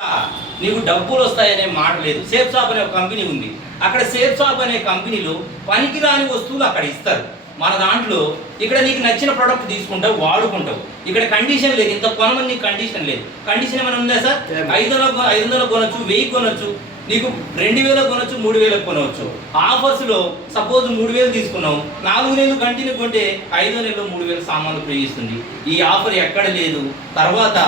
నీకు డబ్బులు వస్తాయనే మాట లేదు. సేఫ్ షాప్ అనే ఒక కంపెనీ ఉంది. అక్కడ సేఫ్ షాప్ అనే కంపెనీలో పనికిరాని వస్తువులు అక్కడ ఇస్తారు. మన దాంట్లో ఇక్కడ నీకు నచ్చిన ప్రోడక్ట్ తీసుకుంటావు, వాడుకుంటావు. ఇక్కడ కండిషన్ లేదు, ఇంత కొనమని నీకు కండిషన్ లేదు. కండిషన్ ఏమైనా ఉందా సార్? 500 కొనొచ్చు, 1000 కొనొచ్చు, నీకు 2000 కొనొచ్చు, 3000 కొనవచ్చు. ఆఫర్స్లో సపోజ్ 3000 తీసుకున్నావు, 4 నెలలు కంటిన్యూ కొంటే 5వ నెలలో 3000 సామాన్లు ఫ్రీ ఇస్తుంది. ఈ ఆఫర్ ఎక్కడ లేదు. తర్వాత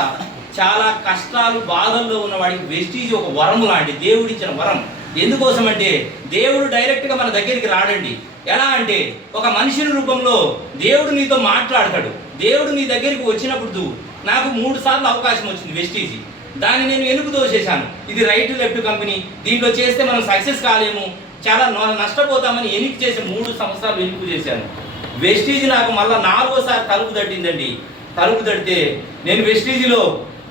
చాలా కష్టాలు బాధల్లో ఉన్న వాడికి వెస్టీజ్ ఒక వరం లాంటి దేవుడిచ్చిన వరం. ఎందుకోసం అంటే దేవుడు డైరెక్ట్గా మన దగ్గరికి రాడండి. ఎలా అంటే ఒక మనిషిని రూపంలో దేవుడు నీతో మాట్లాడతాడు. దేవుడు నీ దగ్గరికి వచ్చినప్పుడు నాకు 3 సార్లు అవకాశం వచ్చింది వెస్టీజ్. దాన్ని నేను వెనుక దోసేశాను. ఇది రైట్ లెఫ్ట్ కంపెనీ, దీంట్లో చేస్తే మనం సక్సెస్ కాలేము, చాలా నష్టపోతామని వెనుక చేసి 3 సంవత్సరాలు వెనుక చేశాను. వెస్టీజ్ నాకు మళ్ళీ 4వ సారి తలుపు తట్టిందండి. తలుపు తడితే నేను వెస్టీజ్లో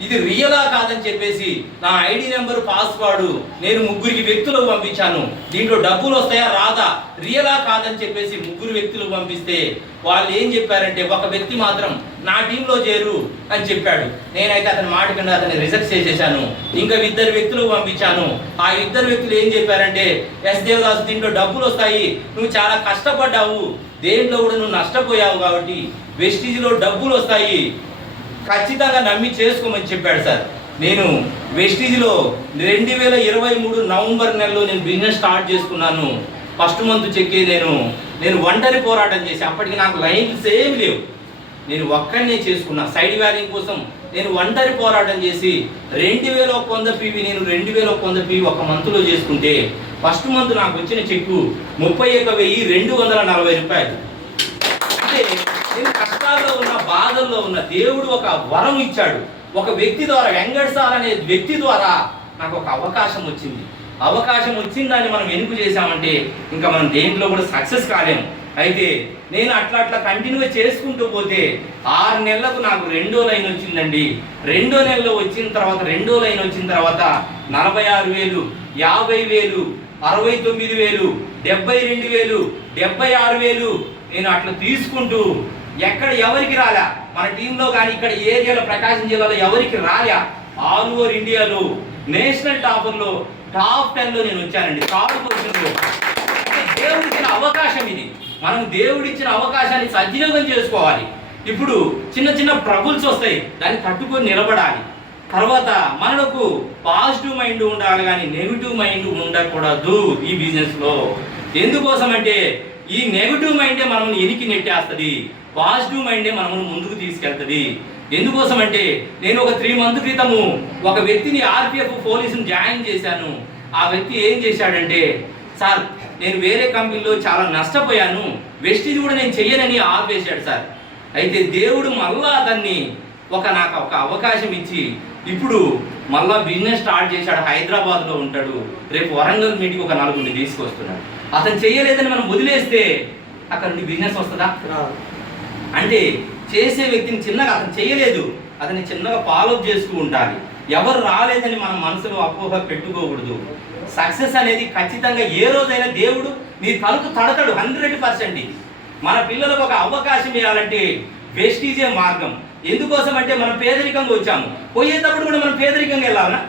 ఇది రియలా కాదని చెప్పేసి నా ఐడి నెంబర్, పాస్వర్డ్ నేను 3 వ్యక్తులకు పంపించాను. దీంట్లో డబ్బులు వస్తాయా రాదా, రియలా కాదని చెప్పేసి 3 వ్యక్తులకు పంపిస్తే వాళ్ళు ఏం చెప్పారంటే ఒక వ్యక్తి మాత్రం నా టీంలో చేరు అని చెప్పాడు. నేనైతే అతని మాట కింద అతన్ని రిజెక్ట్ చేసేసాను. ఇంకా 2 వ్యక్తులకు పంపించాను. ఆ 2 వ్యక్తులు ఏం చెప్పారంటే ఎస్ దేవదాసు దీంట్లో డబ్బులు వస్తాయి, నువ్వు చాలా కష్టపడ్డావు, దేంట్లో కూడా నువ్వు నష్టపోయావు, కాబట్టి వెస్టీజ్లో డబ్బులు వస్తాయి, ఖచ్చితంగా నమ్మి చేసుకోమని చెప్పాడు సార్. నేను వెస్టీజ్లో 2023 నవంబర్ నెలలో నేను బిజినెస్ స్టార్ట్ చేసుకున్నాను. ఫస్ట్ మంత్ చెక్కి నేను ఒంటరి పోరాటం చేసి, అప్పటికి నాకు లైన్స్ ఏమి లేవు, నేను ఒక్కడినే చేసుకున్నా. సైడ్ వ్యాలింగ్ కోసం నేను ఒంటరి పోరాటం చేసి 2100 పీవీ నేను 2100 పీవీ ఒక మంత్లో చేసుకుంటే ఫస్ట్ మంత్ నాకు వచ్చిన చెక్కు 31,240 రూపాయలు. అంటే నేను కష్టాల్లో ఉన్న, బాధల్లో ఉన్న, దేవుడు ఒక వరం ఇచ్చాడు. ఒక వ్యక్తి ద్వారా, వెంకట్ సార్ అనే వ్యక్తి ద్వారా నాకు ఒక అవకాశం వచ్చింది. అవకాశం వచ్చిందని మనం వెనుక చేశామంటే ఇంకా మనం దేంట్లో కూడా సక్సెస్ కాలేము. అయితే నేను అట్లా కంటిన్యూగా చేసుకుంటూ పోతే 6 నెలలకు నాకు 2వ లైన్ వచ్చిందండి. 2వ నెలలో వచ్చిన తర్వాత 2వ లైన్ వచ్చిన తర్వాత 46,000, 50,000, 69,000, 72,000, 76,000 నేను అట్లా తీసుకుంటూ ఎక్కడ ఎవరికి రాలే, మన టీంలో కానీ ఇక్కడ ఏరియాలో ప్రకాశం జిల్లాలో ఎవరికి రాలే. ఆల్ ఓవర్ ఇండియాలో నేషనల్ టాపర్లో టాప్ 10లో నేను వచ్చానండి, థర్డ్ పొజిషన్లో. దేవుడిచ్చిన అవకాశం ఇది. మనం దేవుడిచ్చిన అవకాశాన్ని సద్వినియోగం చేసుకోవాలి. ఇప్పుడు చిన్న ట్రబుల్స్ వస్తాయి, దాన్ని తట్టుకొని నిలబడాలి. తర్వాత మనకు పాజిటివ్ మైండ్ ఉండాలి కానీ నెగిటివ్ మైండ్ ఉండకూడదు ఈ బిజినెస్లో. ఎందుకోసం అంటే ఈ నెగిటివ్ మైండే మనం ఎనికి నెట్టేస్తుంది, పాజిటివ్ మైండే మనము ముందుకు తీసుకెళ్తుంది. ఎందుకోసం అంటే నేను ఒక 3 మంత్ క్రితము ఒక వ్యక్తిని ఆర్పిఎఫ్ పోలీసుని జాయిన్ చేశాను. ఆ వ్యక్తి ఏం చేశాడంటే, సార్ నేను వేరే కంపెనీలో చాలా నష్టపోయాను, వెస్టీజ్ కూడా నేను చెయ్యనని ఆపేశాడు సార్. అయితే దేవుడు మళ్ళా అతన్ని నాకు ఒక అవకాశం ఇచ్చి ఇప్పుడు మళ్ళా బిజినెస్ స్టార్ట్ చేశాడు. హైదరాబాద్లో ఉంటాడు. రేపు వరంగల్ మీటింగ్ ఒక 4 తీసుకొస్తున్నాడు. అతను చేయలేదని మనం వదిలేస్తే అక్కడ నుండి బిజినెస్ వస్తుందా? అంటే చేసే వ్యక్తిని చిన్నగా, అతను చేయలేదు, అతన్ని చిన్నగా ఫాలోఅప్ చేస్తూ ఉండాలి. ఎవరు రాలేదని మనం మనసులో అపోహ పెట్టుకోకూడదు. సక్సెస్ అనేది ఖచ్చితంగా ఏ రోజైనా దేవుడు నీ తలుపు తడతాడు 100%. మన పిల్లలకు ఒక అవకాశం ఇవ్వాలంటే వెస్టీజే మార్గం. ఎందుకోసం అంటే మనం పేదరికంగా వచ్చాము, పోయేటప్పుడు కూడా మనం పేదరికంగా వెళ్ళాలనా?